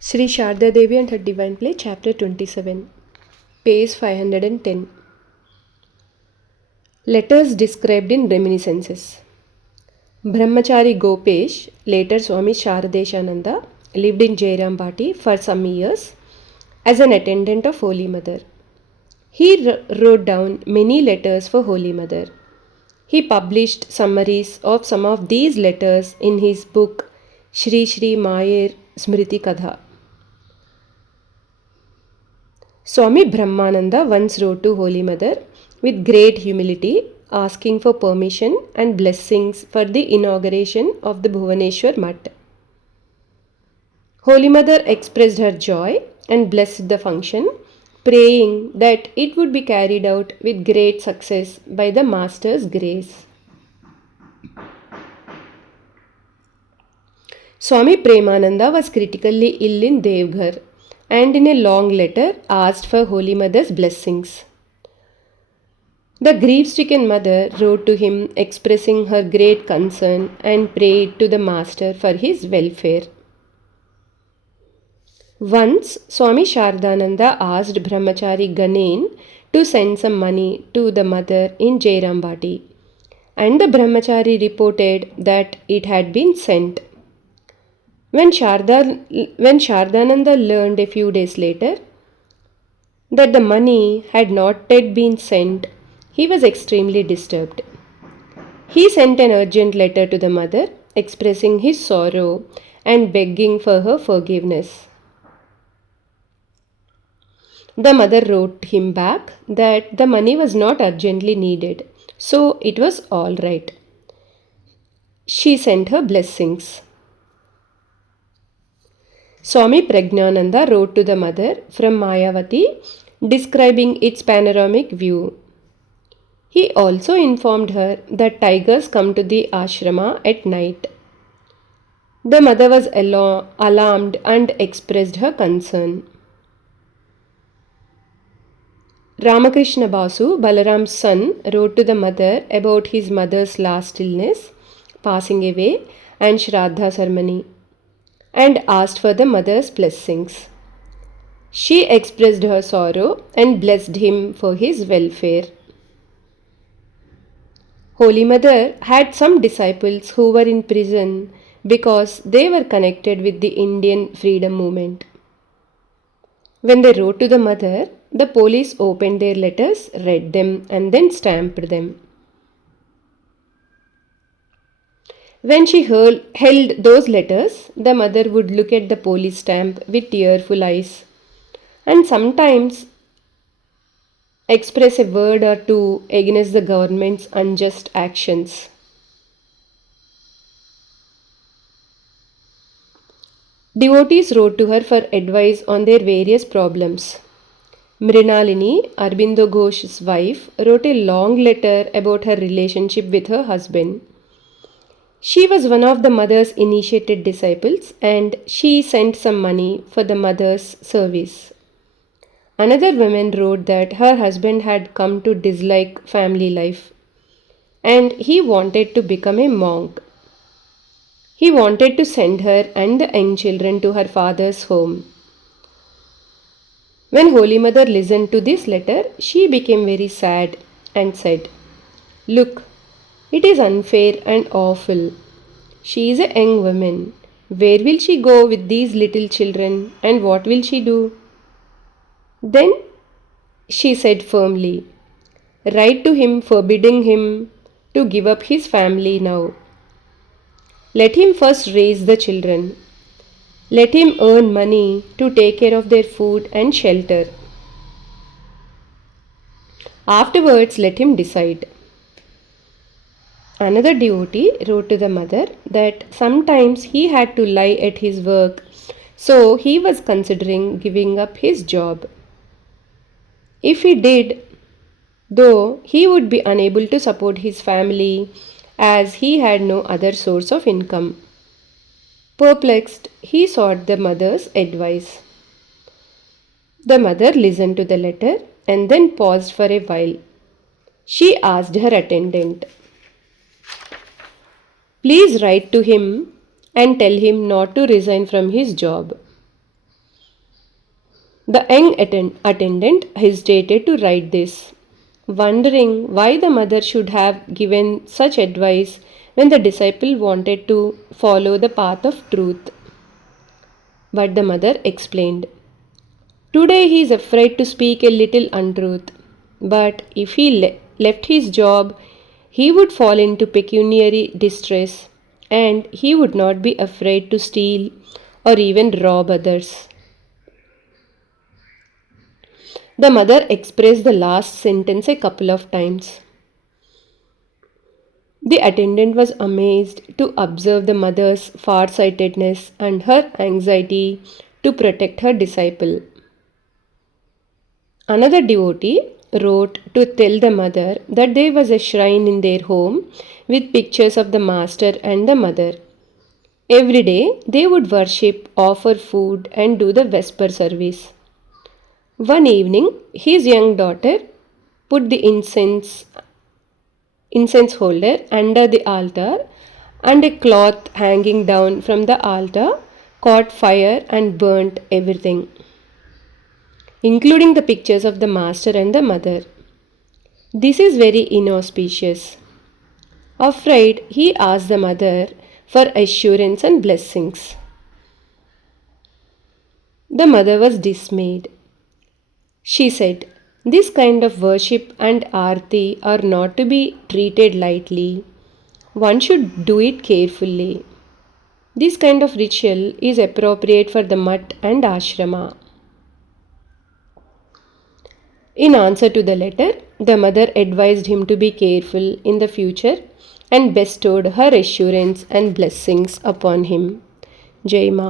Sri Sharda Devi and her Divine Play, Chapter 27, page 510. Letters described in reminiscences. Brahmachari Gopesh, later Swami Sharadeshananda, lived in Jairambati for some years as an attendant of Holy Mother. He wrote down many letters for Holy Mother. He published summaries of some of these letters in his book Shri Shri Mayer Smriti Kadha. Swami Brahmananda once wrote to Holy Mother with great humility, asking for permission and blessings for the inauguration of the Bhuvaneshwar Mutt. Holy Mother expressed her joy and blessed the function, praying that it would be carried out with great success by the Master's grace. Swami Premananda was critically ill in Devghar and in a long letter asked for Holy Mother's blessings. The grief-stricken mother wrote to him expressing her great concern and prayed to the Master for his welfare. Once, Swami Shardananda asked Brahmachari Ganen to send some money to the mother in Jairambati, and the Brahmachari reported that it had been sent. When Shardananda learned a few days later that the money had not yet been sent, he was extremely disturbed. He sent an urgent letter to the mother expressing his sorrow and begging for her forgiveness. The mother wrote him back that the money was not urgently needed, so it was all right. She sent her blessings. Swami Pragnananda wrote to the mother from Mayavati describing its panoramic view. He also informed her that tigers come to the ashrama at night. The mother was alarmed and expressed her concern. Ramakrishna Basu, Balaram's son, wrote to the mother about his mother's last illness, passing away, and Shraddha ceremony, and asked for the mother's blessings. She expressed her sorrow and blessed him for his welfare. Holy Mother had some disciples who were in prison because they were connected with the Indian freedom movement. When they wrote to the mother, the police opened their letters, read them, and then stamped them. When she held those letters, the mother would look at the police stamp with tearful eyes and sometimes express a word or two against the government's unjust actions. Devotees wrote to her for advice on their various problems. Mrinalini, Arbindo Ghosh's wife, wrote a long letter about her relationship with her husband. She was one of the mother's initiated disciples and she sent some money for the mother's service. Another woman wrote that her husband had come to dislike family life and he wanted to become a monk. He wanted to send her and the young children to her father's home. When Holy Mother listened to this letter, she became very sad and said, "Look, it is unfair and awful. She is a young woman. Where will she go with these little children and what will she do?" Then she said firmly, "Write to him forbidding him to give up his family now. Let him first raise the children. Let him earn money to take care of their food and shelter. Afterwards, let him decide." Another devotee wrote to the mother that sometimes he had to lie at his work, so he was considering giving up his job. If he did, though, he would be unable to support his family as he had no other source of income. Perplexed, he sought the mother's advice. The mother listened to the letter and then paused for a while. She asked her attendant, "Please write to him and tell him not to resign from his job." The young attendant hesitated to write this, wondering why the mother should have given such advice when the disciple wanted to follow the path of truth. But the mother explained, "Today he is afraid to speak a little untruth, but if he left his job, he would fall into pecuniary distress and he would not be afraid to steal or even rob others." The mother expressed the last sentence a couple of times. The attendant was amazed to observe the mother's farsightedness and her anxiety to protect her disciple. Another devotee wrote to tell the mother that there was a shrine in their home with pictures of the master and the mother. Every day they would worship, offer food, and do the Vesper service. One evening, his young daughter put the incense holder under the altar, and a cloth hanging down from the altar caught fire and burnt everything, including the pictures of the master and the mother. This is very inauspicious. Afraid, he asked the mother for assurance and blessings. The mother was dismayed. She said, "This kind of worship and arti are not to be treated lightly. One should do it carefully. This kind of ritual is appropriate for the mutt and ashrama." In answer to the letter, the mother advised him to be careful in the future and bestowed her assurance and blessings upon him. Jai Ma.